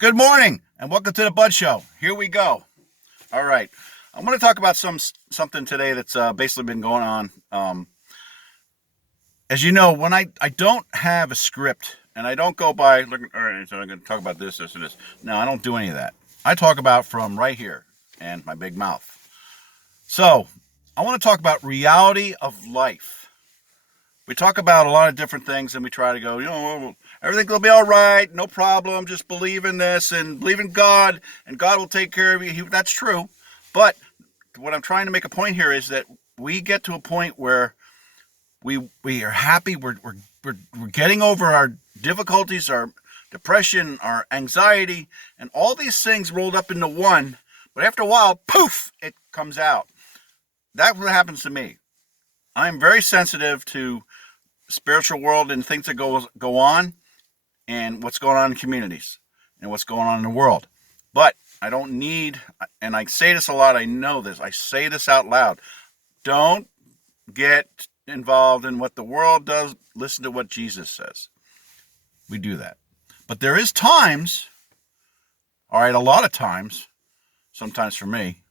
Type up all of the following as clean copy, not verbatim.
Good morning and welcome to the Bud Show. Here we go. All right. I'm going to talk about something today that's basically been going on. As you know, when I don't have a script and I don't go by, look, all right, so I'm going to talk about this, and this. No, I don't do any of that. I talk about from right here and my big mouth. So I want to talk about reality of life. We talk about a lot of different things and we try to go, everything will be all right, no problem, just believe in this and believe in God and God will take care of you. That's true. But what I'm trying to make a point here is that we get to a point where we are happy, we're getting over our difficulties, our depression, our anxiety, and all these things rolled up into one. But after a while, poof, it comes out. That's what happens to me. I'm very sensitive to spiritual world and things that go on and what's going on in communities and what's going on in the world. But I don't need, and I say this a lot, I know this, I say this out loud, don't get involved in what the world does. Listen to what Jesus says. We do that. But there is times, all right, a lot of times, sometimes for me,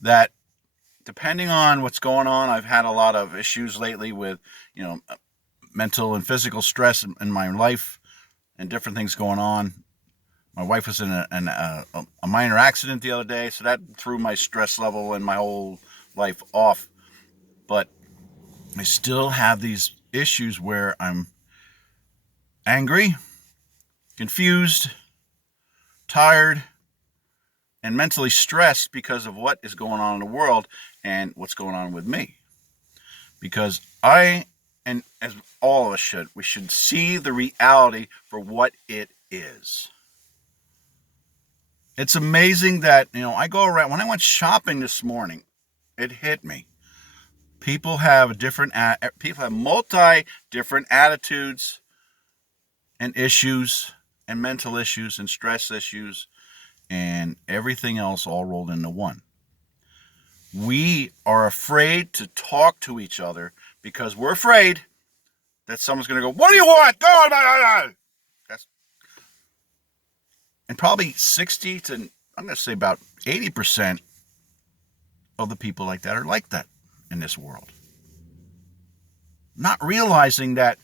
that depending on what's going on, I've had a lot of issues lately with, mental and physical stress in my life and different things going on. My wife was in a minor accident the other day, so that threw my stress level and my whole life off. But I still have these issues where I'm angry, confused, tired, and mentally stressed because of what is going on in the world and what's going on with me. Because and as all of us we should see the reality for what it is. It's amazing that, I go around, when I went shopping this morning, it hit me. People have multi-different attitudes and issues and mental issues and stress issues and everything else all rolled into one. We are afraid to talk to each other because we're afraid that someone's going to go, what do you want? Go on. And probably 60 to, I'm going to say about 80% of the people like that are like that in this world. Not realizing that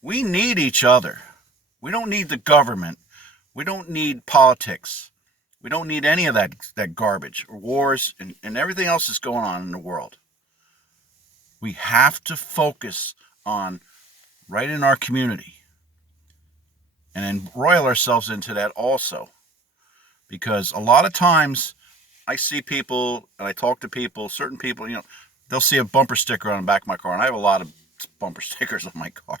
we need each other. We don't need the government. We don't need politics. We don't need any of that garbage or wars and everything else that's going on in the world. We have to focus on right in our community and embroil ourselves into that also. Because a lot of times I see people and I talk to people, certain people, they'll see a bumper sticker on the back of my car. And I have a lot of bumper stickers on my car.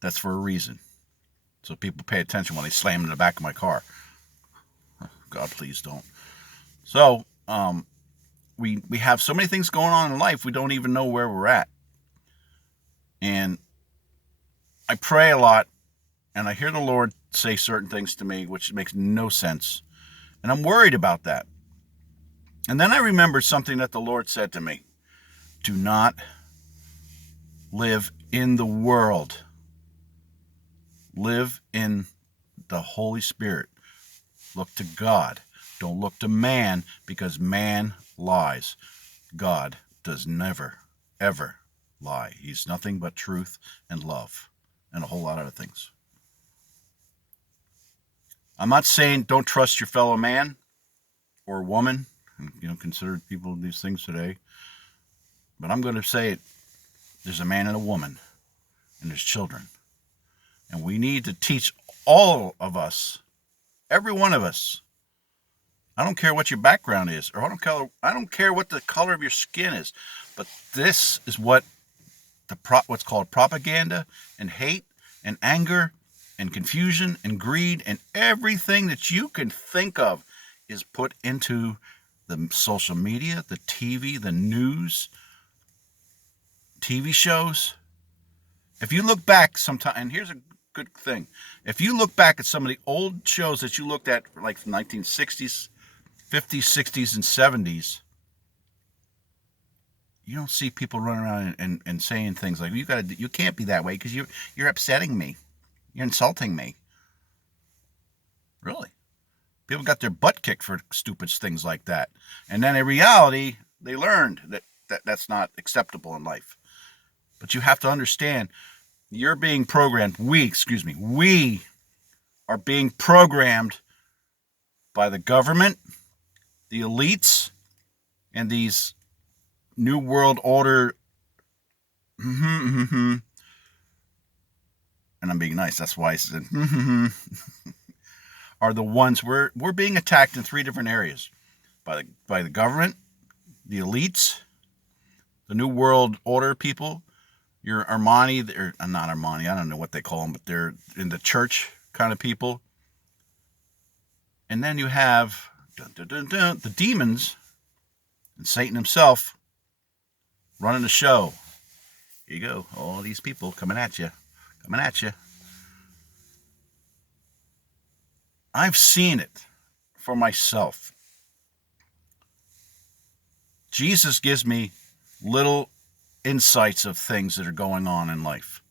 That's for a reason. So people pay attention when they slam in the back of my car. God, please don't. So, we have so many things going on in life, we don't even know where we're at. And I pray a lot, and I hear the Lord say certain things to me, which makes no sense. And I'm worried about that. And then I remember something that the Lord said to me. Do not live in the world. Live in the Holy Spirit. Look to God. Don't look to man, because man lies. God does never, ever lie. He's nothing but truth and love and a whole lot of other things. I'm not saying don't trust your fellow man or woman. Consider people these things today. But I'm going to say it. There's a man and a woman, and there's children. And we need to teach all of us, every one of us. I don't care what your background is, or I don't care what the color of your skin is, but this is what what's called propaganda and hate and anger and confusion and greed and everything that you can think of is put into the social media, the TV, the news, TV shows. If you look back sometime, and here's a good thing, if you look back at some of the old shows that you looked at, like the 1960s, 50s, 60s, and 70s, you don't see people running around and saying things like, you can't be that way because you're upsetting me. You're insulting me. Really? People got their butt kicked for stupid things like that. And then in reality, they learned that's not acceptable in life. But you have to understand, you're being programmed. We are being programmed by the government, the elites, and these New World Order. And I'm being nice. That's why I said are the ones we're being attacked in 3 different areas by the government, the elites, the New World Order people, your Armani, or not Armani, I don't know what they call them, but they're in the church kind of people. And then you have the demons and Satan himself running the show. Here you go, all these people coming at you. I've seen it for myself. Jesus gives me little insights of things that are going on in life.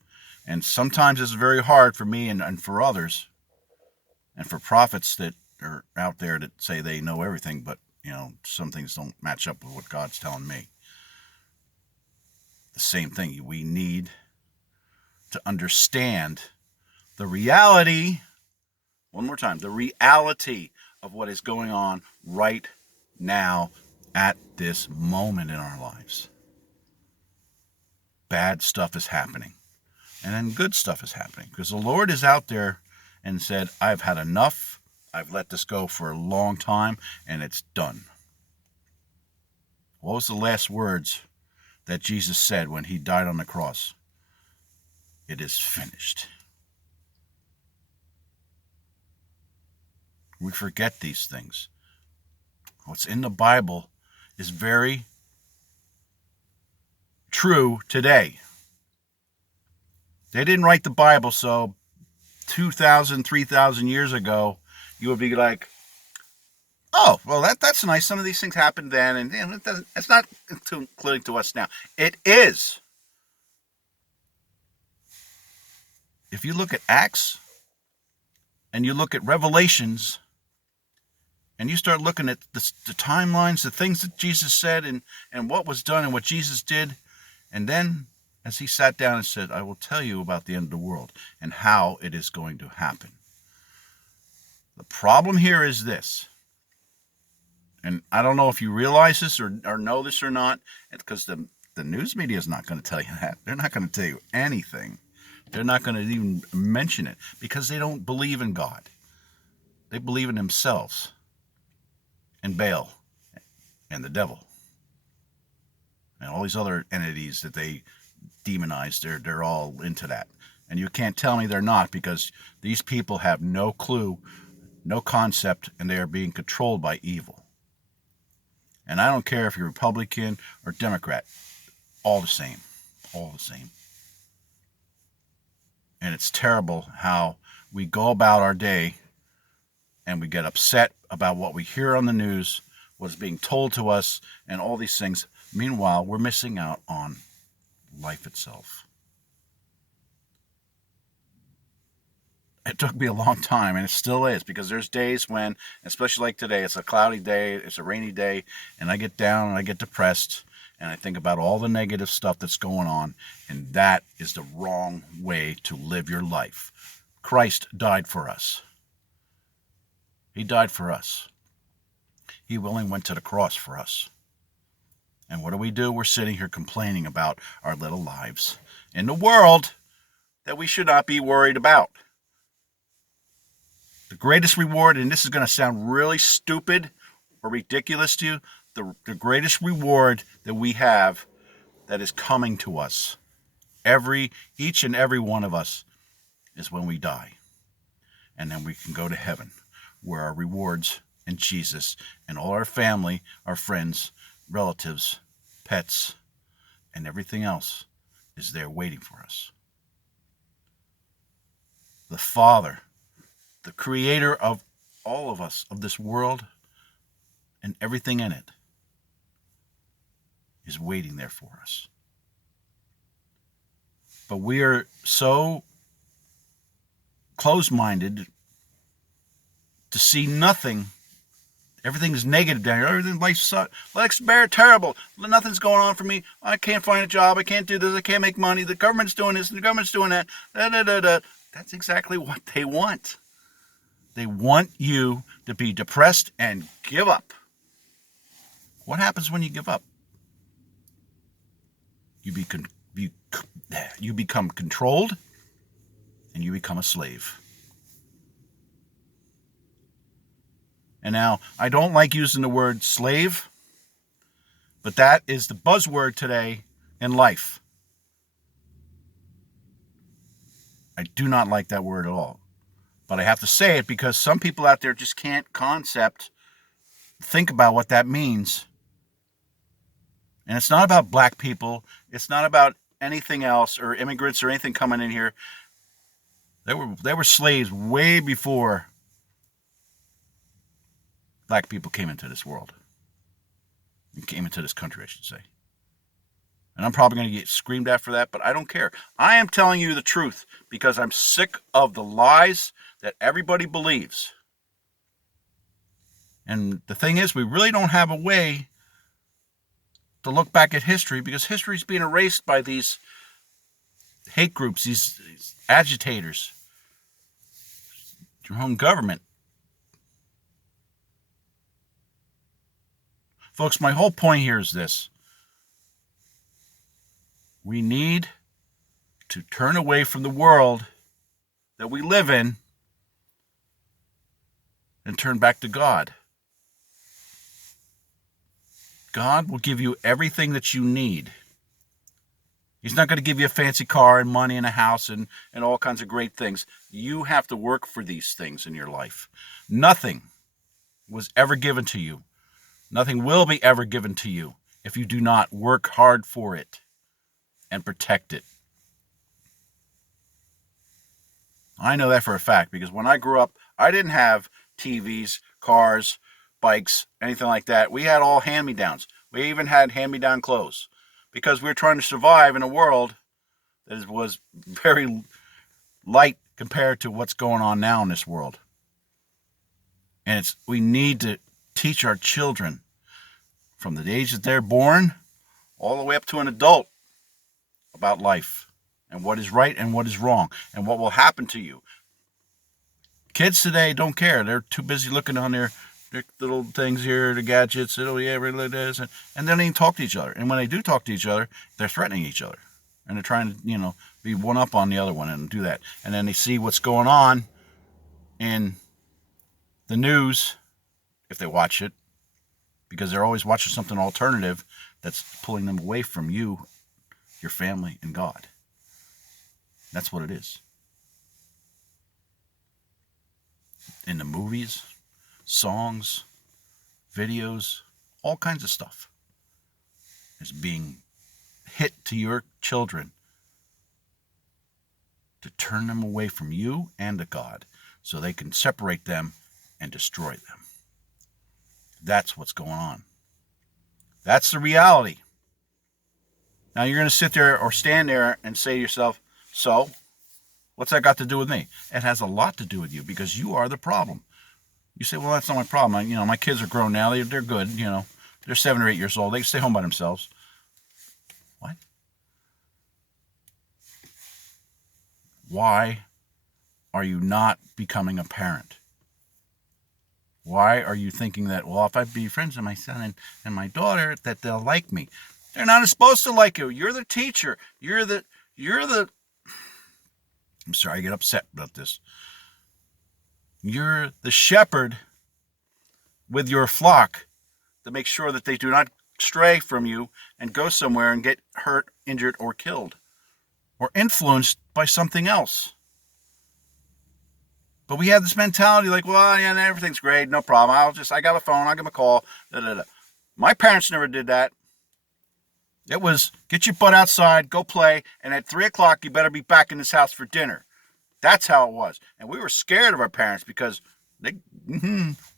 And sometimes it's very hard for me and for others, and for prophets that are out there that say they know everything, but some things don't match up with what God's telling me. The same thing. We need to understand the reality, one more time, the reality of what is going on right now at this moment in our lives. Bad stuff is happening. And then good stuff is happening. Because the Lord is out there and said, I've had enough. I've let this go for a long time, and it's done. What was the last words that Jesus said when he died on the cross? It is finished. We forget these things. What's in the Bible is very true today. They didn't write the Bible, so 2,000, 3,000 years ago, you would be like, oh, well, that's nice. Some of these things happened then, and it's not including to us now. It is. If you look at Acts and you look at Revelations and you start looking at the timelines, the things that Jesus said and what was done and what Jesus did, and then as he sat down and said, I will tell you about the end of the world and how it is going to happen. The problem here is this, and I don't know if you realize this or know this or not, because the news media is not going to tell you that. They're not going to tell you anything. They're not going to even mention it because they don't believe in God. They believe in themselves and Baal and the devil and all these other entities that they demonize. They're all into that. And you can't tell me they're not, because these people have no clue, no concept, and they are being controlled by evil. And I don't care if you're Republican or Democrat, all the same. And it's terrible how we go about our day and we get upset about what we hear on the news, what's being told to us, and all these things. Meanwhile, we're missing out on life itself. It took me a long time, and it still is, because there's days when, especially like today, it's a cloudy day, it's a rainy day, and I get down and I get depressed, and I think about all the negative stuff that's going on, and that is the wrong way to live your life. Christ died for us. He died for us. He willingly went to the cross for us. And what do? We're sitting here complaining about our little lives in the world that we should not be worried about. The greatest reward, and this is going to sound really stupid or ridiculous to you, the greatest reward that we have that is coming to us, each and every one of us, is when we die. And then we can go to heaven, where our rewards in Jesus and all our family, our friends, relatives, pets, and everything else is there waiting for us. The Father, the creator of all of us, of this world and everything in it, is waiting there for us. But we are so closed-minded to see nothing Everything's negative down here. Everything, life's very terrible. Nothing's going on for me. I can't find a job. I can't do this. I can't make money. The government's doing this and the government's doing that. Da, da, da, da. That's exactly what they want. They want you to be depressed and give up. What happens when you give up? You become controlled and you become a slave. And now, I don't like using the word slave, but that is the buzzword today in life. I do not like that word at all. But I have to say it because some people out there just can't think about what that means. And it's not about black people. It's not about anything else or immigrants or anything coming in here. They were slaves way before black people came into this world. And came into this country, I should say. And I'm probably going to get screamed at for that, but I don't care. I am telling you the truth because I'm sick of the lies that everybody believes. And the thing is, we really don't have a way to look back at history because history is being erased by these hate groups, these agitators, your own government. Folks, my whole point here is this. We need to turn away from the world that we live in and turn back to God. God will give you everything that you need. He's not going to give you a fancy car and money and a house and all kinds of great things. You have to work for these things in your life. Nothing was ever given to you. Nothing will be ever given to you if you do not work hard for it and protect it. I know that for a fact because when I grew up, I didn't have TVs, cars, bikes, anything like that. We had all hand-me-downs. We even had hand-me-down clothes because we were trying to survive in a world that was very light compared to what's going on now in this world. And we need to teach our children from the age that they're born all the way up to an adult about life and what is right and what is wrong and what will happen to you. Kids today don't care. They're too busy looking on their little things here, the gadgets, this, and they don't even talk to each other. And when they do talk to each other, they're threatening each other. And they're trying to, be one up on the other one and do that. And then they see what's going on in the news, if they watch it, because they're always watching something alternative that's pulling them away from you, your family, and God. That's what it is. In the movies, songs, videos, all kinds of stuff is being hit to your children to turn them away from you and to God so they can separate them and destroy them. That's what's going on. That's the reality. Now you're going to sit there or stand there and say to yourself, so, what's that got to do with me? It has a lot to do with you because you are the problem. You say, well, that's not my problem. My kids are grown now. They're good. They're 7 or 8 years old. They can stay home by themselves. What? Why are you not becoming a parent? Why are you thinking that, well, if I be friends with my son and my daughter, that they'll like me? They're not supposed to like you. You're the teacher. You're the I'm sorry, I get upset about this. You're the shepherd with your flock to make sure that they do not stray from you and go somewhere and get hurt, injured, or killed, or influenced by something else. But we have this mentality like, well, yeah, everything's great, no problem. I got a phone, I'll give them a call. Da, da, da. My parents never did that. It was, get your butt outside, go play, and at 3 o'clock, you better be back in this house for dinner. That's how it was. And we were scared of our parents because they,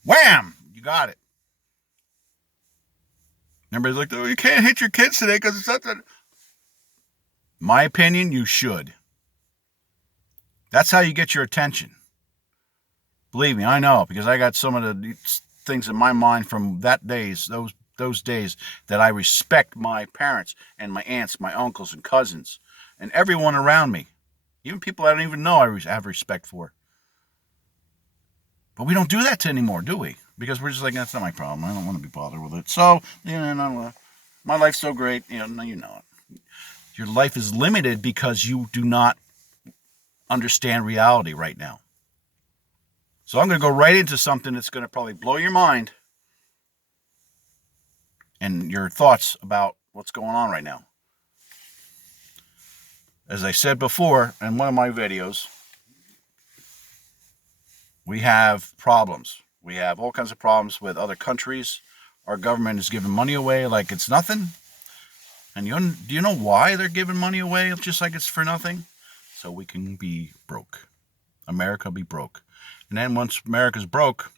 wham, you got it. Everybody's like, oh, you can't hit your kids today because it's something. My opinion, you should. That's how you get your attention. Believe me, I know, because I got some of the things in my mind from those days, that I respect my parents and my aunts, my uncles and cousins, and everyone around me, even people I don't even know I have respect for. But we don't do that anymore, do we? Because we're just like, that's not my problem. I don't want to be bothered with it. So, my life's so great. No, you know it. Your life is limited because you do not understand reality right now. So I'm going to go right into something that's going to probably blow your mind and your thoughts about what's going on right now. As I said before in one of my videos, we have problems. We have all kinds of problems with other countries. Our government is giving money away like it's nothing. And do you know why they're giving money away just like it's for nothing? So we can be broke. America be broke. And then once America's broke,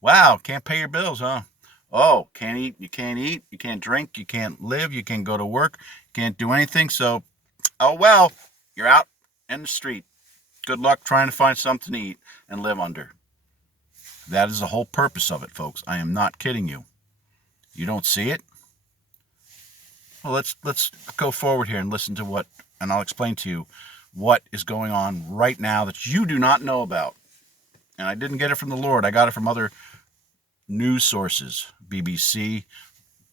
wow, can't pay your bills, huh? Oh, can't eat, you can't drink, you can't live, you can't go to work, you can't do anything. So, oh well, you're out in the street. Good luck trying to find something to eat and live under. That is the whole purpose of it, folks. I am not kidding you. You don't see it? Well, let's go forward here and listen to and I'll explain to you what is going on right now that you do not know about. And I didn't get it from the Lord. I got it from other news sources, BBC,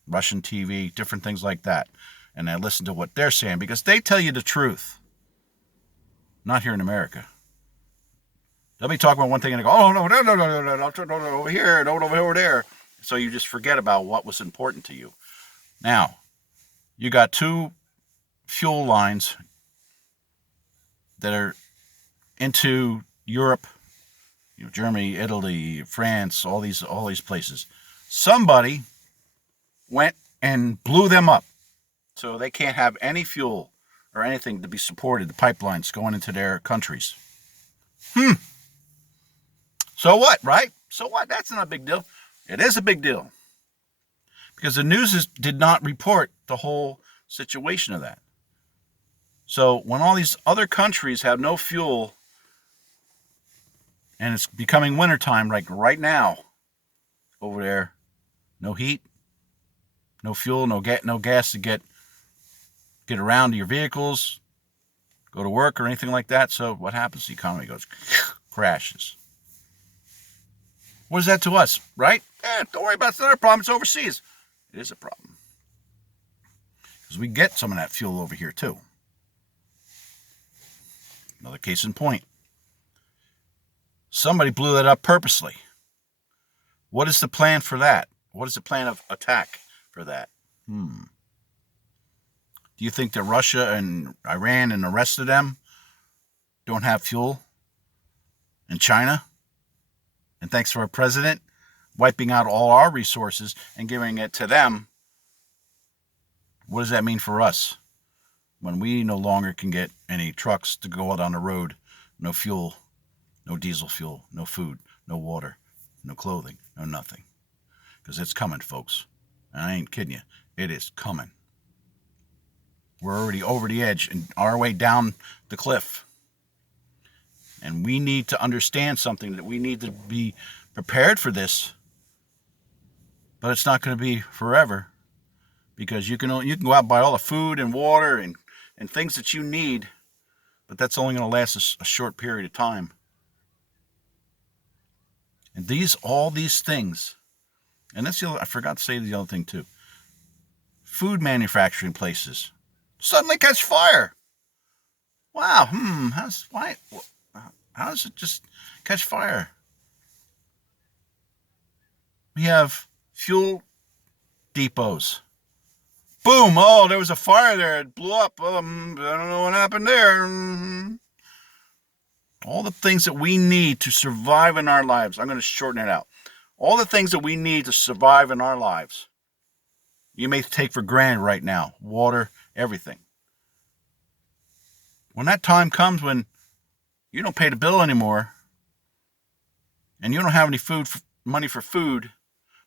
Russian TV, different things like that. And I listen to what they're saying because they tell you the truth. Not here in America. They'll be talking about one thing and they go, oh, no, over here, no, over there. So you just forget about what was important to you. Now, you got two fuel lines that are into Europe, Germany, Italy, France, all these places. Somebody went and blew them up. So they can't have any fuel or anything to be supported, the pipelines going into their countries. So what, right? So what? That's not a big deal. It is a big deal. Because the news did not report the whole situation of that. So when all these other countries have no fuel, and it's becoming wintertime like right now over there, no heat, no fuel, no gas to get around to your vehicles, go to work or anything like that. So what happens? The economy goes crashes. What is that to us, right? Don't worry about it. It's not a problem. It's overseas. It is a problem. Because we get some of that fuel over here too. Another case in point. Somebody blew that up purposely. What is the plan for that? What is the plan of attack for that? Do you think that Russia and Iran and the rest of them don't have fuel? And China? And thanks to our president wiping out all our resources and giving it to them, what does that mean for us? When we no longer can get any trucks to go out on the road, no fuel, no diesel fuel, no food, no water, no clothing, no nothing. Because it's coming, folks. And I ain't kidding you. It is coming. We're already over the edge and our way down the cliff. And we need to understand something, that we need to be prepared for this. But it's not going to be forever. Because you can go out and buy all the food and water and things that you need. But that's only going to last a short period of time. And all these things, and that's I forgot to say the other thing too. Food manufacturing places suddenly catch fire. Wow, how does it just catch fire? We have fuel depots. Boom, oh, there was a fire there. It blew up. I don't know what happened there. All the things that we need to survive in our lives. I'm going to shorten it out. All the things that we need to survive in our lives. You may take for granted right now. Water, everything. When that time comes when you don't pay the bill anymore, and you don't have any money for food,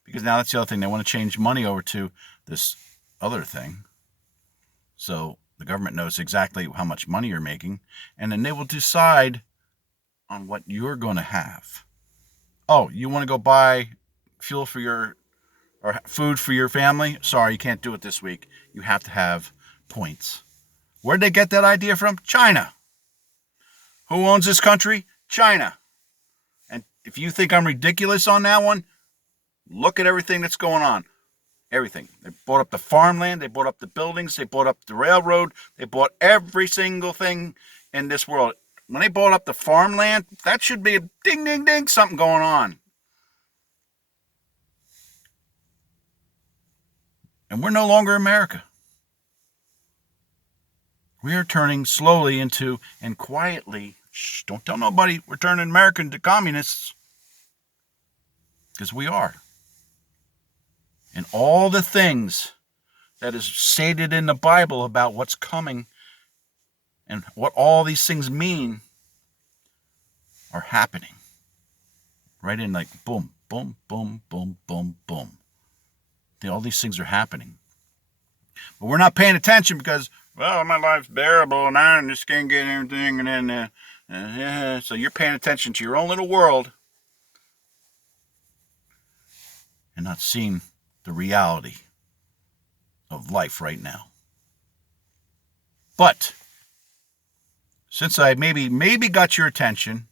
because now that's the other thing. They want to change money over to this other thing. So the government knows exactly how much money you're making, and then they will decide on what you're going to have. Oh, you want to go buy fuel for your or food for your family, sorry, you can't do it this week. You have to have points. Where'd they get that idea from? China. Who owns this country? China. And if you think I'm ridiculous on that one, look at everything that's going on. Everything. They bought up the farmland, they bought up the buildings, they bought up the railroad, they bought every single thing in this world. When they bought up the farmland, that should be a ding, ding, ding, something going on. And we're no longer America. We are turning slowly into, and quietly, don't tell nobody, we're turning America into communists. Because we are. And all the things that is stated in the Bible about what's coming and what all these things mean are happening. Right in like boom, boom, boom, boom, boom, boom. All these things are happening. But we're not paying attention because, well, my life's bearable and I just can't get anything. And then, so you're paying attention to your own little world and not seeing the reality of life right now. But since I maybe got your attention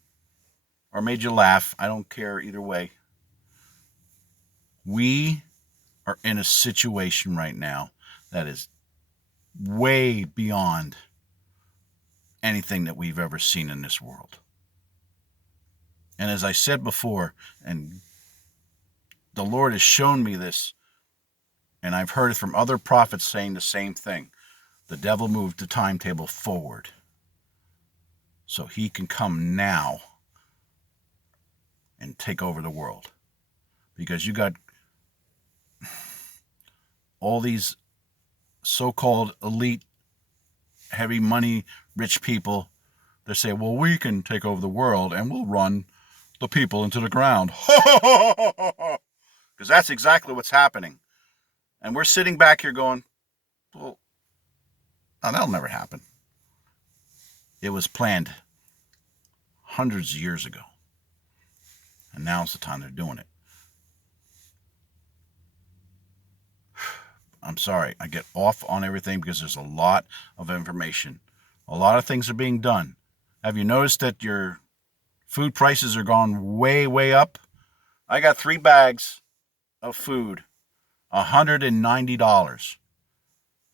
or made you laugh, I don't care either way. We are in a situation right now that is way beyond anything that we've ever seen in this world. And as I said before, and the Lord has shown me this, and I've heard it from other prophets saying the same thing. The devil moved the timetable forward so he can come now and take over the world. Because you got all these so-called elite, heavy money, rich people that say, well, we can take over the world and we'll run the people into the ground. Because that's exactly what's happening. And we're sitting back here going, well, oh, that'll never happen. It was planned hundreds of years ago. And now's the time they're doing it. I'm sorry, I get off on everything because there's a lot of information. A lot of things are being done. Have you noticed that your food prices are gone way, way up? I got 3 bags of food, $190.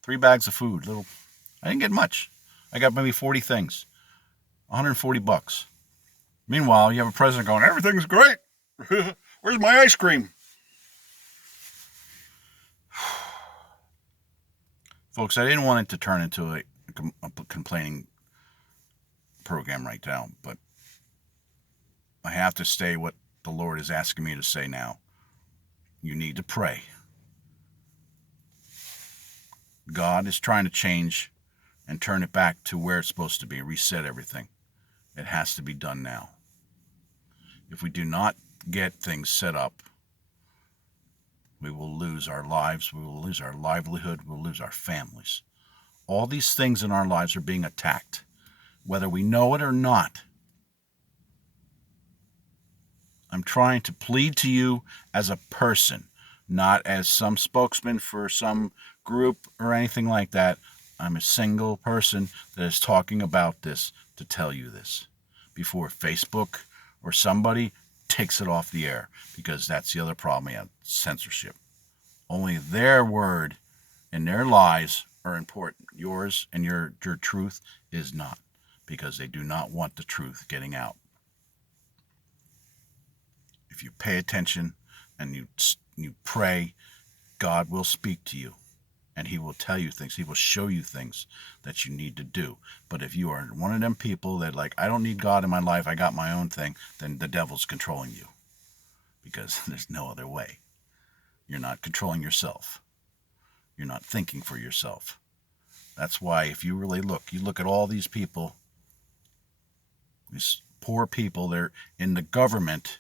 3 bags of food. I didn't get much. I got maybe 40 things. $140. Meanwhile, you have a president going, everything's great. Where's my ice cream? Folks, I didn't want it to turn into a complaining program right now, but I have to say what the Lord is asking me to say now. You need to pray. God is trying to change and turn it back to where it's supposed to be, reset everything. It has to be done now. If we do not get things set up, we will lose our lives, we will lose our livelihood, we will lose our families. All these things in our lives are being attacked, whether we know it or not. I'm trying to plead to you as a person, not as some spokesman for some group or anything like that. I'm a single person that is talking about this to tell you this before Facebook or somebody takes it off the air, because that's the other problem we have, censorship. Only their word and their lies are important. Yours and your truth is not, because they do not want the truth getting out. If you pay attention and you pray, God will speak to you. And he will tell you things. He will show you things that you need to do. But if you are one of them people that like, I don't need God in my life, I got my own thing, then the devil's controlling you. Because there's no other way. You're not controlling yourself. You're not thinking for yourself. That's why if you really look, you look at all these people, these poor people, they're in the government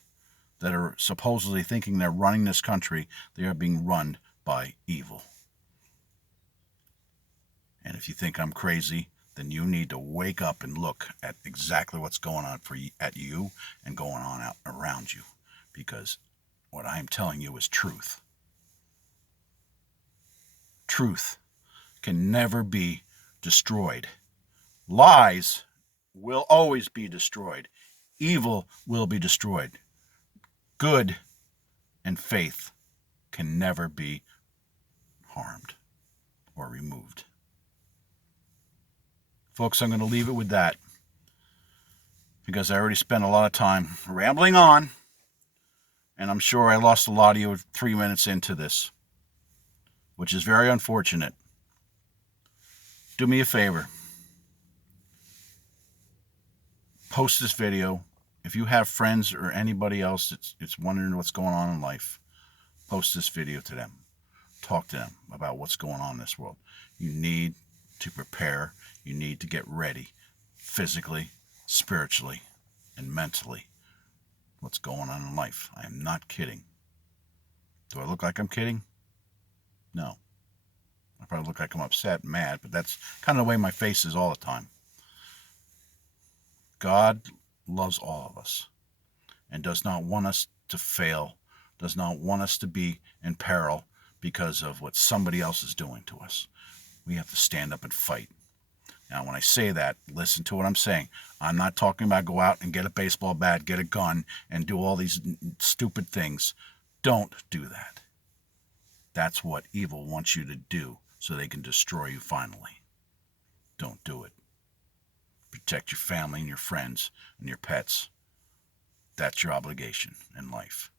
that are supposedly thinking they're running this country. They are being run by evil. And if you think I'm crazy, then you need to wake up and look at exactly what's going on at you and going on out around you. Because What I am telling you is truth. Truth can never be destroyed. Lies will always be destroyed. Evil will be destroyed. Good and faith can never be harmed or removed. Folks, I'm going to leave it with that because I already spent a lot of time rambling on, and I'm sure I lost a lot of you 3 minutes into this, which is very unfortunate. Do me a favor. Post this video. If you have friends or anybody else that's wondering what's going on in life, post this video to them. Talk to them about what's going on in this world. You need to prepare. You need to get ready physically, spiritually, and mentally. What's going on in life. I am not kidding. Do I look like I'm kidding? No. I probably look like I'm upset and mad, but that's kind of the way my face is all the time. God loves all of us and does not want us to fail, does not want us to be in peril because of what somebody else is doing to us. We have to stand up and fight. Now, when I say that, listen to what I'm saying. I'm not talking about go out and get a baseball bat, get a gun, and do all these stupid things. Don't do that. That's what evil wants you to do so they can destroy you finally. Don't do it. Protect your family and your friends and your pets. That's your obligation in life.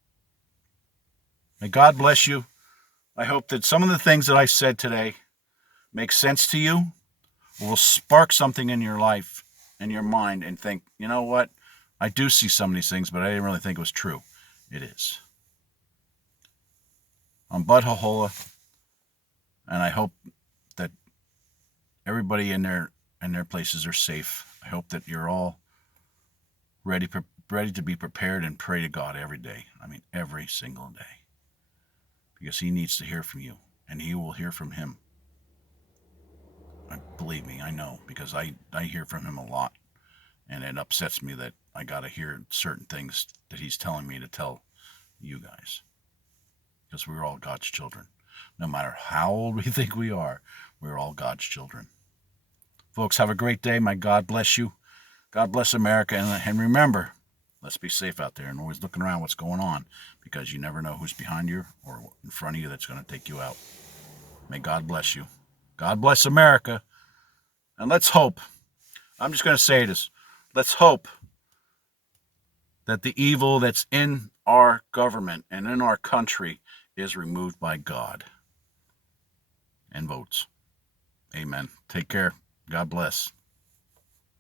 May God bless you. I hope that some of the things that I said today make sense to you, will spark something in your life and your mind and think, you know what? I do see some of these things, but I didn't really think it was true. It is. I'm Bud Hohola, and I hope that everybody in their places are safe. I hope that you're all ready to be prepared and pray to God every day. I mean, every single day. Because he needs to hear from you, and you will hear from him. Believe me, I know, because I hear from him a lot, and it upsets me that I got to hear certain things that he's telling me to tell you guys, because we're all God's children. No matter how old we think we are, we're all God's children. Folks, have a great day. May God bless you. God bless America, and remember, let's be safe out there and always looking around what's going on, because you never know who's behind you or in front of you that's going to take you out. May God bless you. God bless America. And let's hope, I'm just going to say this, let's hope that the evil that's in our government and in our country is removed by God and votes. Amen. Take care. God bless.